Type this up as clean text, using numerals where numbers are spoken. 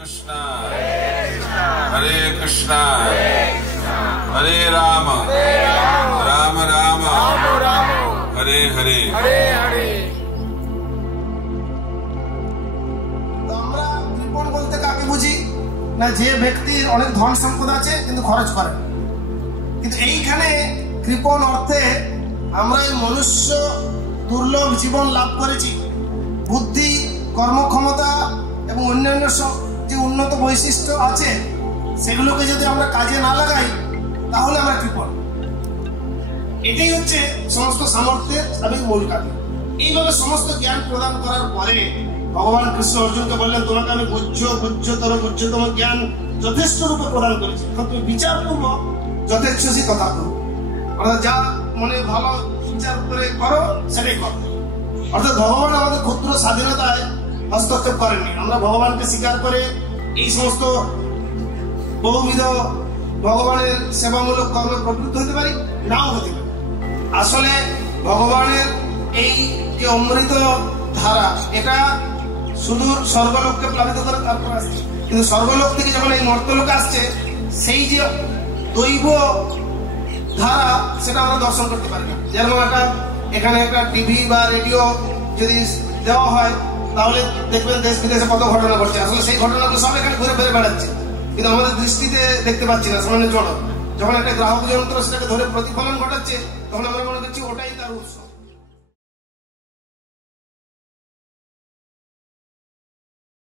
कृष्णा हरे कृष्णा हरे राम राम राम हरे हरे। আমরা কৃপণ বলতে কাকে বুঝি না, যে ব্যক্তির অনেক ধন সম্পদ আছে কিন্তু খরচ করে। কিন্তু এইখানে কৃপণ অর্থে আমরা এই মনুষ্য দুর্লভ জীবন লাভ করেছি, বুদ্ধি, কর্মক্ষমতা এবং অন্যান্য সব যে উন্নত বৈশিষ্ট্য আছে সেগুলোকে যদি আমরা কাজে না লাগাই তাহলে আমরা কৃপণ। এটাই হচ্ছে সমস্ত সামর্থ্যের সাবেক মূল কাজ। এইভাবে সমস্ত জ্ঞান প্রদান করার পরে ভগবান কৃষ্ণ অর্জুনকে বললেন, তোমাকে আমি গুহ্যতম জ্ঞান যথেষ্ট রূপে প্রদান করেছি, এখন তুমি বিচারপূর্বক যথেচ্ছি কথা করো, অর্থাৎ যা মনে ভালো বিচার করে করো সেটাই করো। অর্থাৎ ভগবান আমাদের ক্ষুদ্র স্বাধীনতায় হস্তক্ষেপ করেননি। আমরা ভগবানকে স্বীকার করে এই সমস্ত বহুবিধ ভগবানের সেবামূলক কর্মে প্রবৃত্ত হতে পারি, নাও হতে পারি। আসলে ভগবানের এই যে অমৃত ধারা এটা সুদূর স্বর্গলোককে প্লাবিত করে তারপর আসছে, কিন্তু স্বর্গলোক থেকে যখন এই মর্তলোকে আসছে সেই যে দৈব ধারা সেটা আমরা দর্শন করতে পারি না। যেমন এখানে একটা টিভি বা রেডিও যদি দেওয়া হয় তাহলে দেখবেন দেশ বিদেশে কত ঘটনা ঘটছে, আসলে সেই ঘটনাগুলো সব এখানে ঘুরে ফিরে বেড়াচ্ছে, কিন্তু আমাদের দৃষ্টিতে দেখতে পাচ্ছি না। সামান্য জড় যখন একটা গ্রাহক যন্ত্র সেটাকে ধরে প্রতিফলন ঘটাচ্ছে তখন আমরা মনে করছি ওটাই তার উৎস।